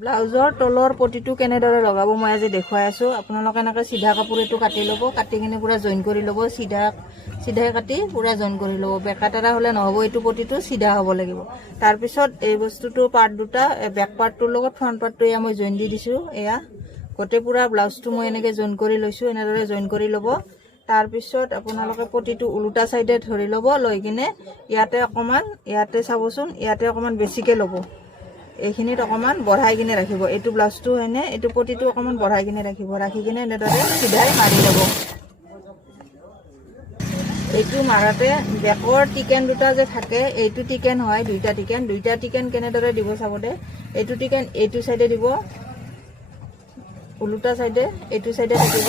ব্লাউজৰ তলৰ পটিটো কেনেদৰে লগাব মই আজি দেখুৱাই আছো। আপোনালোকে এনেকৈ সিধা কাপোৰ এইটো কাটি ল'ব, কাটি কিনে পুৰা জইন কৰি ল'ব, সিধাই কাটি পুৰা জইন কৰি ল'ব। বেকাটাৰা হ'লে নহ'ব, এইটো পটিটো সিধা হ'ব লাগিব। তাৰপিছত এই বস্তুটো পাৰ্ট দুটা, বেক পাৰ্টটোৰ লগত ফ্ৰণ্ট পাৰ্টটো এয়া মই জইন দি দিছোঁ। এয়া গোটেই পুৰা ব্লাউজটো মই এনেকৈ জইন কৰি লৈছোঁ, এনেদৰে জইন কৰি ল'ব। তাৰপিছত আপোনালোকে পটিটো ওলোটা চাইডে ধৰি ল'ব, লৈ কিনে ইয়াতে অকণমান, ইয়াতে চাবচোন, ইয়াতে অকণমান বেছিকৈ ল'ব। এইখিনিত অকণমান বঢ়াই কিনে ৰাখিব। এইটো ব্লাউজটো হয়নে, এইটো পটিটো অকণমান বঢ়াই কিনে ৰাখিব, ৰাখি কিনে এনেদৰে সিধাই মাৰি ল'ব। এইটো মাৰাতে বেকৰ টিকেন দুটা যে থাকে, এইটো টিকেন হয় দুইটা টিকেন কেনেদৰে দিব চাব দে। এইটো টিকেন এইটো চাইডে দিব, ওলোটা চাইডে এইটো চাইডে থাকিব।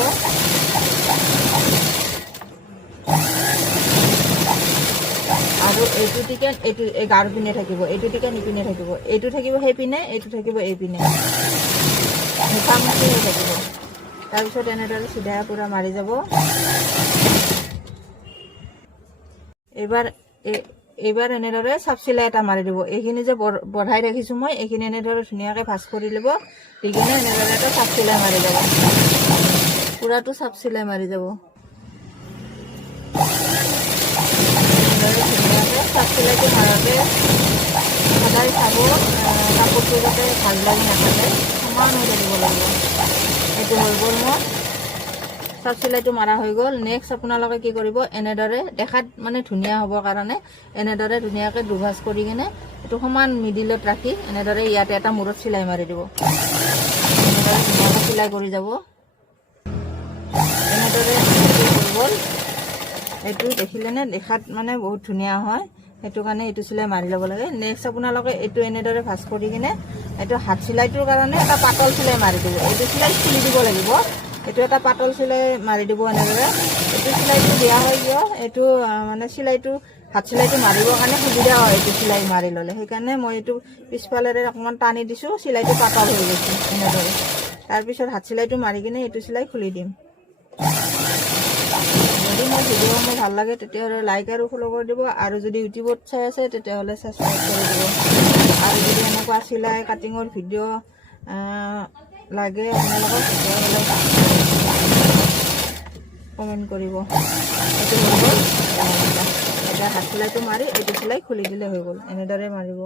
আৰু এইটো টিকেন এইটো গাৰ পিনে থাকিব, এইটো টিকেন ইপিনে থাকিব, এইটো থাকিব সেই পিনে, এইটো থাকিব এই পিনে, মুখামুখি হৈ থাকিব। তাৰপিছত এনেদৰে সিধাই পুৰা মাৰি যাব। এইবাৰ এনেদৰে চাপ চিলাই এটা মাৰি দিব। এইখিনি যে বঢ়াই ৰাখিছোঁ মই, এইখিনি এনেদৰে ধুনীয়াকৈ ভাঁজ কৰি ল'ব, দি কিনে এনেদৰে এটা চাপ চিলাই মাৰি যাব। পুৰাটো চাপ চিলাই মাৰি যাব। ধুনীয়াকৈ চাপ চিলাইটো মাৰোঁতে সদায় চাব কাপোৰটো যাতে ভাল লাগি নাথাকে, সমান হৈ থাকিব লাগিব। এইটো হৈ গ'ল মোৰ চাপ চিলাইটো মাৰা হৈ গ'ল। নেক্সট আপোনালোকে কি কৰিব, এনেদৰে দেখাত মানে ধুনীয়া হ'বৰ কাৰণে এনেদৰে ধুনীয়াকৈ দুভাঁজ কৰি কিনে এইটো সমান মিডিলত ৰাখি এনেদৰে ইয়াতে এটা মূৰত চিলাই মাৰি দিব। এনেদৰে ধুনীয়াকৈ চিলাই কৰি যাব। এনেদৰে হৈ গ'ল। এইটো দেখিলেনে দেখাত মানে বহুত ধুনীয়া হয়, সেইটো কাৰণে এইটো চিলাই মাৰি ল'ব লাগে। নেক্সট আপোনালোকে এইটো এনেদৰে ভাঁজ কৰি কিনে এইটো হাত চিলাইটোৰ কাৰণে এটা পাতল চিলাই মাৰি দিব। এইটো চিলাই খুলি দিব লাগিব, এইটো এটা পাতল চিলাই মাৰি দিব এনেদৰে। এইটো চিলাইটো দিয়া হয় কিয়, এইটো মানে চিলাইটো হাত চিলাইটো মাৰিবৰ কাৰণে সুবিধা হয় এইটো চিলাই মাৰি ল'লে, সেইকাৰণে মই এইটো পিছফালেৰে অকণমান টানি দিছোঁ, চিলাইটো পাতল হৈ গৈছে এনেদৰে। তাৰপিছত হাত চিলাইটো মাৰি কিনে এইটো চিলাই খুলি দিম। যদি মোৰ ভিডিঅ' মোৰ ভাল লাগে তেতিয়াহ'লে লাইক আৰু ফ'ল' কৰি দিব, আৰু যদি ইউটিউবত চাই আছে তেতিয়াহ'লে ছাবস্ক্ৰাইব কৰি দিব। আৰু যদি এনেকুৱা চিলাই কাটিঙৰ ভিডিঅ' লাগে আপোনালোকক তেতিয়াহ'লে কমেণ্ট কৰিব। এইটো হৈ গ'ল। এতিয়া হাত চিলাইটো মাৰি এইটো চিলাই খুলি দিলে হৈ গ'ল, এনেদৰে মাৰিব।